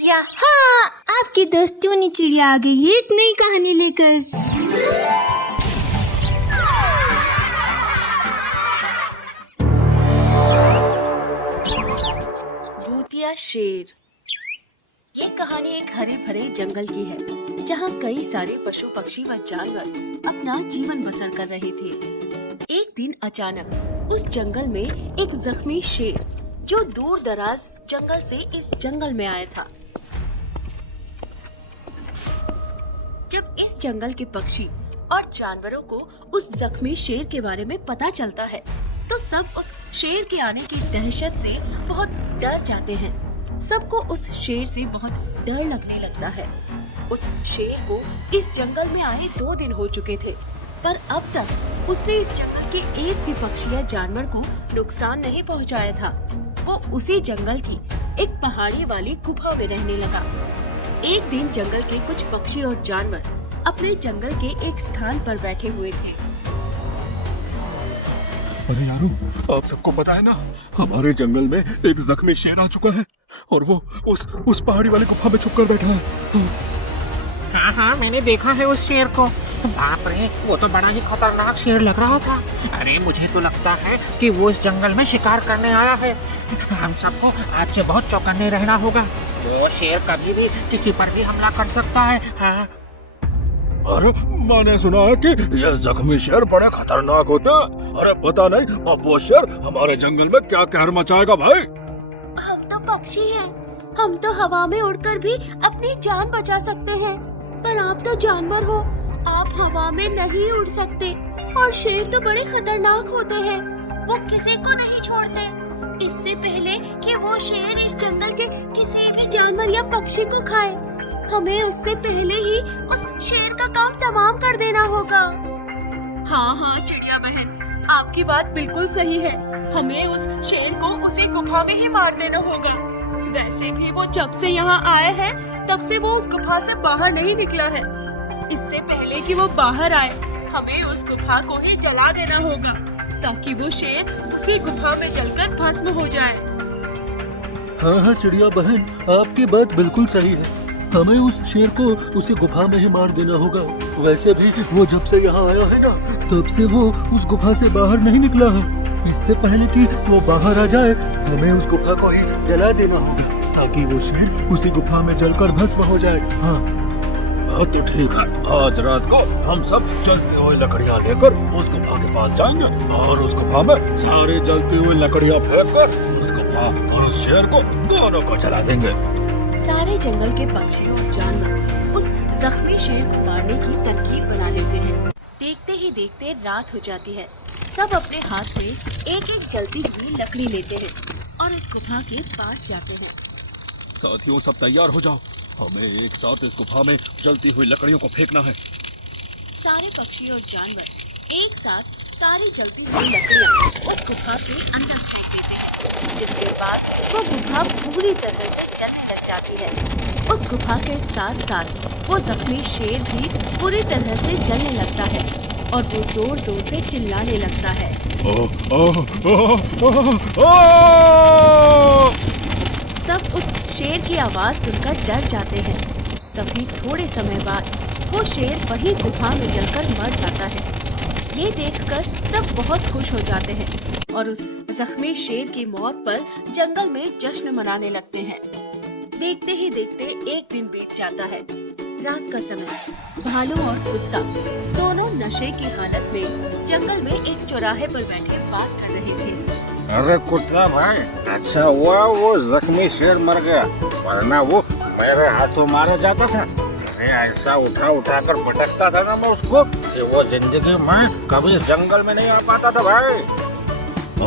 हाँ, आपके दोस्त टोनी चिड़िया आ गई है एक नई कहानी लेकर। भूतिया शेर। ये कहानी एक हरे भरे जंगल की है जहाँ कई सारे पशु पक्षी व जानवर अपना जीवन बसर कर रहे थे। एक दिन अचानक उस जंगल में एक जख्मी शेर जो दूर दराज जंगल से इस जंगल में आया था। जब इस जंगल के पक्षी और जानवरों को उस जख्मी शेर के बारे में पता चलता है तो सब उस शेर के आने की दहशत से बहुत डर जाते हैं। सबको उस शेर से बहुत डर लगने लगता है। उस शेर को इस जंगल में आए 2 दिन हो चुके थे, पर अब तक उसने इस जंगल के एक भी पक्षी या जानवर को नुकसान नहीं पहुंचाया था। वो उसी जंगल की एक पहाड़ी वाली गुफा में रहने लगा। एक दिन जंगल के कुछ पक्षी और जानवर अपने जंगल के एक स्थान पर बैठे हुए थे। अरे यारो, आप सबको पता है ना, हमारे जंगल में एक जख्मी शेर आ चुका है और वो उस पहाड़ी वाली गुफा में छुपकर बैठा है। हाँ, मैंने देखा है उस शेर को। बाप रे, वो तो बड़ा ही खतरनाक शेर लग रहा था। अरे मुझे तो लगता है कि वो इस जंगल में शिकार करने आया है। हम सबको आज से बहुत चौकन्ने रहना होगा। वो शेर कभी भी किसी पर भी हमला कर सकता है। हाँ। अरे मैंने सुना है कि यह जख्मी शेर बड़े खतरनाक होते हैं। अरे पता नहीं अब वो शेर हमारे जंगल में क्या कहर मचाएगा भाई। हम तो पक्षी हैं, हम तो हवा में उड़कर भी अपनी जान बचा सकते हैं, पर आप तो जानवर हो, आप हवा में नहीं उड़ सकते। और शेर तो बड़े खतरनाक होते हैं, वो किसी को नहीं छोड़ते। इससे पहले कि वो शेर इस जंगल के किसी भी जानवर या पक्षी को खाए, हमें उससे पहले ही उस शेर का काम तमाम कर देना होगा। हाँ चिड़िया बहन, आपकी बात बिल्कुल सही है। हमें उस शेर को उसी गुफा में ही मार देना होगा। वैसे भी वो जब से यहाँ आया है तब से वो उस गुफा से बाहर नहीं निकला है। इससे पहले कि वो बाहर आए, हमें उस गुफा को ही जला देना होगा ताकि वो शेर उसी गुफा में जलकर भस्म हो जाए। हाँ चिड़िया बहन, आपकी बात बिल्कुल सही है। हमें उस शेर को उसी गुफा में ही मार देना होगा। वैसे भी वो जब से यहाँ आया है ना, तब से वो उस गुफा से बाहर नहीं निकला है। इससे पहले कि वो बाहर आ जाए, हमें उस गुफा को ही जला देना होगा ताकि वो शेर उसी गुफा में जलकर भस्म हो जाए। हाँ तो ठीक है, आज रात को हम सब जलती हुई लकड़ियाँ लेकर उस गुफा के पास जाएंगे और उस गुफा में सारी जलती हुई लकड़ियाँ फेंक कर उस गुफा और उस शेर को दोनों को जला देंगे। सारे जंगल के पक्षी और जानवर उस जख्मी शेर को मारने की तरकीब बना लेते हैं। देखते ही देखते रात हो जाती है। सब अपने हाथ में एक एक जलती हुई लकड़ी लेते हैं और उस गुफा के पास जाते हैं। साथियों, सब तैयार हो जाओ, हमें एक साथ इस गुफा में जलती हुई लकड़ियों को फेंकना है। सारे पक्षी और जानवर एक साथ सारी जलती हुई लकड़ियाँ उस गुफा के अंदर फेंक देते हैं, जिसके बाद वो गुफा पूरी तरह से जलने लग जाती है। उस गुफा के साथ साथ वो जख्मी शेर भी पूरी तरह से जलने लगता है और वो जोर जोर से चिल्लाने लगता है। सब उस शेर की आवाज सुनकर डर जाते हैं। तभी थोड़े समय बाद वो शेर वही गुफा में जलकर मर जाता है। ये देखकर सब बहुत खुश हो जाते हैं और उस जख्मी शेर की मौत पर जंगल में जश्न मनाने लगते हैं। देखते ही देखते एक दिन बीत जाता है। रात का समय भालू और कुत्ता दोनों नशे की हालत में जंगल में एक चौराहे पर बैठे बात कर रहे थे। अरे कुत्ता भाई, अच्छा हुआ वो जख्मी शेर मर गया, वरना वो मेरे हाथों मारा जाता था। मैं ऐसा उठा कर पटकता था ना मैं उसको कि वो जिंदगी में कभी जंगल में नहीं आ पाता था भाई।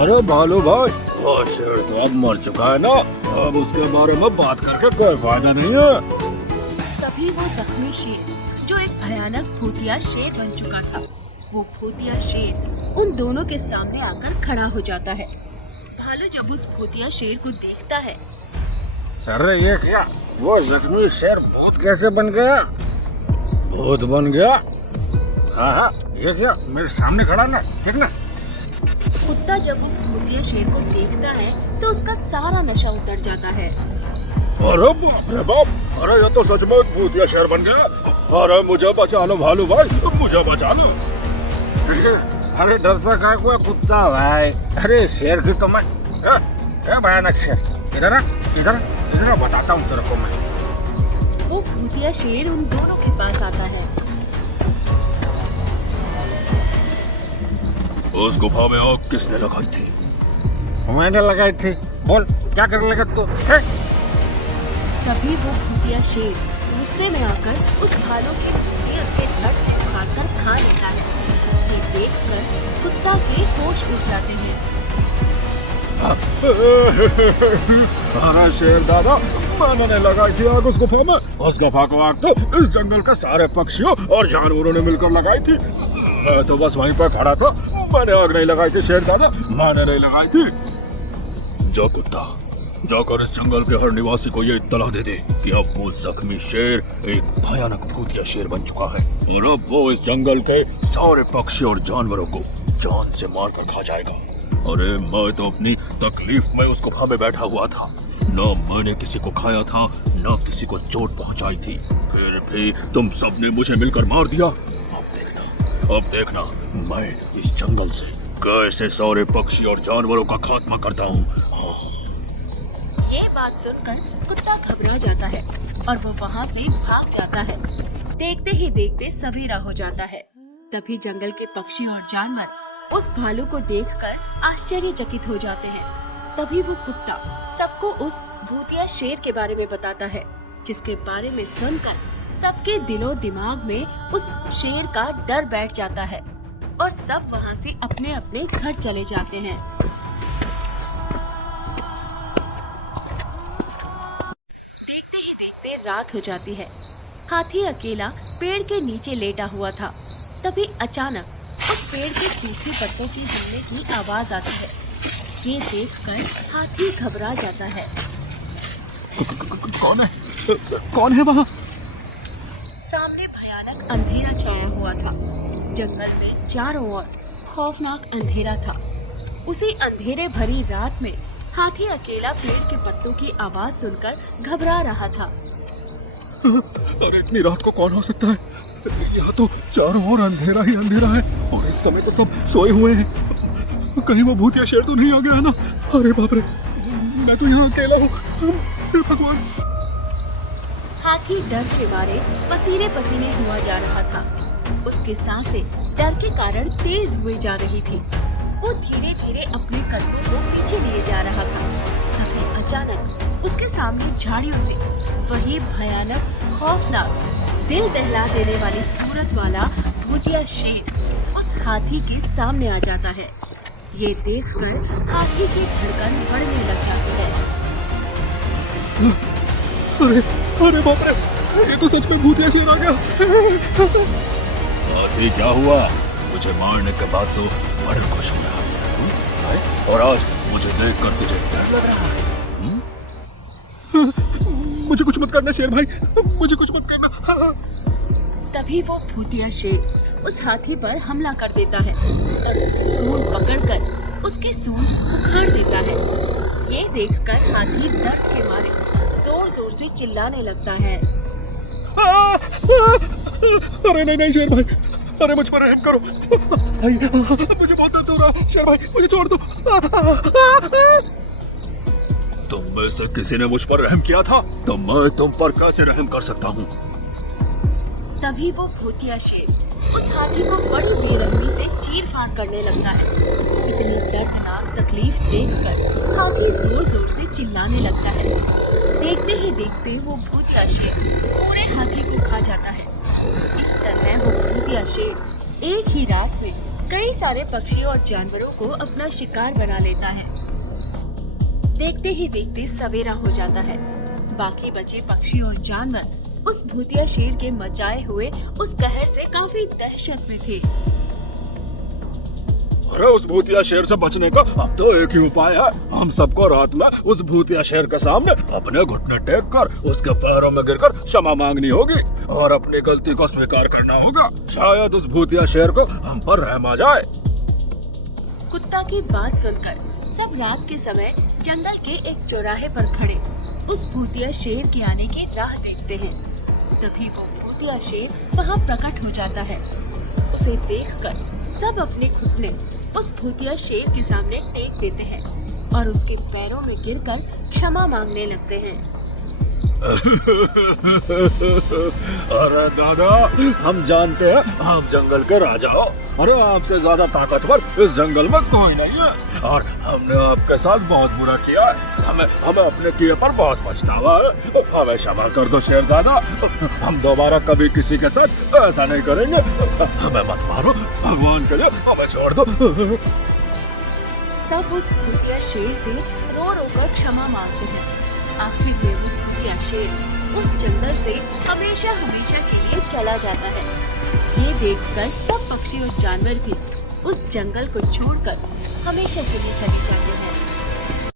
अरे भालू भाई, वो शेर तो अब मर चुका है ना, अब उसके बारे में बात करके कोई फायदा नहीं है। तभी वो जख्मी शेर जो एक भयानक भूतिया शेर बन चुका था, वो भूतिया शेर उन दोनों के सामने आकर खड़ा हो जाता है। भालू जब उस भूतिया शेर को देखता है, अरे ये क्या, वो जख्मी शेर भूत कैसे बन गया? भूत बन गया? हाँ, ये क्या मेरे सामने खड़ा ना, ठीक ना? कुत्ता जब उस भूतिया शेर को देखता है तो उसका सारा नशा उतर जाता है। अरे बाप रे बाप, अरे ये तो सच में भूतिया शेर बन गया। अरे मुझे बचा लो भालू भाई, मुझे बचा लो। अरे डरता का कोई कुत्ता भाई, अरे शेर की तो मैं भयानक शेर, इधर इधर बताता हूँ तेरे को मैं। वो भूतिया शेर उन दोनों के पास आता है। उस गुफा में आग किसने लगाई थी? मैंने लगाई थी, बोल क्या करने लगा तू? तभी वो भूतिया शेर गुस्से में आकर उस भालू की मूर्ति उसके धड़ से उखाड़कर खा लेता है। ये देखकर कुत्ता के होश उड़ जाते हैं। अरे शेर दादा, मैंने लगाई थी आग उस गुफा में। उस गुफा को आग तो इस जंगल के सारे पक्षियों और जानवरों ने मिलकर लगाई थी। मैं तो बस वहीं पर खड़ा था, मैंने आग नहीं लगाई थी शेर दादा, मैंने नहीं लगाई थी। जो कुत्ता जाकर इस जंगल के हर निवासी को ये इत्तला दे दे कि अब वो जख्मी शेर एक भयानक भूतिया शेर बन चुका है और अब वो इस जंगल के सारे पक्षी और जानवरों को जान से मार कर खा जाएगा। अरे मैं तो अपनी तकलीफ में उस गुफा में बैठा हुआ था, न मैंने किसी को खाया था न किसी को चोट पहुंचाई थी, फिर भी तुम सबने मुझे मिलकर मार दिया। अब देखना मैं इस जंगल से कैसे सारे पक्षी और जानवरों का खात्मा करता हूँ। ये बात सुनकर कुत्ता घबरा जाता है और वो वहाँ से भाग जाता है। देखते ही देखते सवेरा हो जाता है। तभी जंगल के पक्षी और जानवर उस भालू को देखकर आश्चर्यचकित हो जाते हैं। तभी वो कुत्ता सबको उस भूतिया शेर के बारे में बताता है, जिसके बारे में सुनकर सबके दिलो दिमाग में उस शेर का डर बैठ जाता है और सब वहाँ से अपने अपने घर चले जाते हैं। रात हो जाती है। हाथी अकेला पेड़ के नीचे लेटा हुआ था। तभी अचानक उस पेड़ के सूखे पत्तों की हिलने की आवाज आती है। ये देखकर हाथी घबरा जाता है। कौन है वहाँ? सामने भयानक अंधेरा छाया हुआ था। जंगल में चारों ओर खौफनाक अंधेरा था। उसी अंधेरे भरी रात में हाथी अकेला पेड़ के पत्तों की आवाज सुनकर घबरा रहा था। अरे इतनी रात को कौन हो सकता है? यहाँ तो चारों ओर अंधेरा ही अंधेरा है और इस समय तो सब सोए हुए हैं। कहीं वो भूतिया शेर तो नहीं आ गया है ना? अरे बाप रे, मैं तो यहाँ अकेला हूँ। हे भगवान! हाथी डर के मारे पसीने पसीने हुआ जा रहा था। उसकी सांसें डर के कारण तेज हुई जा रही थी। वो धीरे धीरे अपने कदमों को पीछे लिए जा रहा था। तभी अचानक उसके सामने झाड़ियों से वही भयानक खौफनाक दिल दहला देने वाली सूरत वाला भूतिया शेर उस हाथी के सामने आ जाता है। ये देखकर हाथी की धड़कन बढ़ने लग जाती है। अरे बाप रे, ये तो सच में भूतिया शेर आ गया। हाथी क्या हुआ? मुझे मारने के बाद तो बड़े खुश हो रहा है और आज मुझे देखकर तुझे डर लग रहा है। मुझे कुछ मत करना शेर भाई, मुझे कुछ मत करना। तभी वो भूतिया शेर उस हाथी पर हमला कर देता है और उसकी सूंड पकड़कर उसकी सूंड उखाड़ देता है। ये देखकर हाथी दर्द के मारे जोर जोर से चिल्लाने लगता है। अरे नहीं शेर भाई, अरे मुझ पर रहम करो भाई, मुझे बहुत दर्द हो रहा है। शेर भाई मुझे छोड़ दो। तुम में से किसी ने मुझ पर रहम किया था तो मैं तुम पर कैसे रहम कर सकता हूँ? तभी वो भूतिया शेर उस हाथी को बड़ी बेरहमी से चीर-फाड़ करने लगता है। इतनी दर्दनाक तकलीफ देखकर हाथी जोर जोर से चिल्लाने लगता है। देखते ही देखते वो भूतिया शेर पूरे हाथी को खा जाता है। इस तरह वो भूतिया शेर एक ही रात में कई सारे पक्षी और जानवरों को अपना शिकार बना लेता है। देखते ही देखते सवेरा हो जाता है। बाकी बचे पक्षी और जानवर उस भूतिया शेर के मचाए हुए उस कहर से काफी दहशत में थे। अरे उस भूतिया शेर से बचने का अब तो एक ही उपाय है। हम सबको रात में उस भूतिया शेर के सामने अपने घुटने टेक कर उसके पैरों में गिरकर क्षमा मांगनी होगी और अपनी गलती को स्वीकार करना होगा। शायद उस भूतिया शेर को हम पर रहम आ जाए। कुत्ता की बात सुनकर सब रात के समय जंगल के एक चौराहे पर खड़े उस भूतिया शेर के आने की राह देखते हैं। तभी वो भूतिया शेर वहाँ प्रकट हो जाता है। उसे देखकर सब अपने घुटने उस भूतिया शेर के सामने टेक देते हैं और उसके पैरों में गिरकर क्षमा मांगने लगते हैं। अरे दादा, हम जानते हैं आप जंगल के राजा हो। अरे आपसे ज्यादा ताकतवर इस जंगल में कोई नहीं है और हमने आपके साथ बहुत बुरा किया है। हमें अपने किए पर बहुत पछतावा है। हमें क्षमा कर दो शेर दादा, हम दोबारा कभी किसी के साथ ऐसा नहीं करेंगे। हमें मत मारो, भगवान के लिए हमें छोड़ दो। सब उस भूतिया शेर से रो रो कर क्षमा मांगते हैं। आखिर में वो भूतिया शेर उस जंगल से हमेशा के लिए चला जाता है। ये देखकर सब पक्षी और जानवर भी उस जंगल को छोड़कर हमेशा के लिए चले जाते हैं।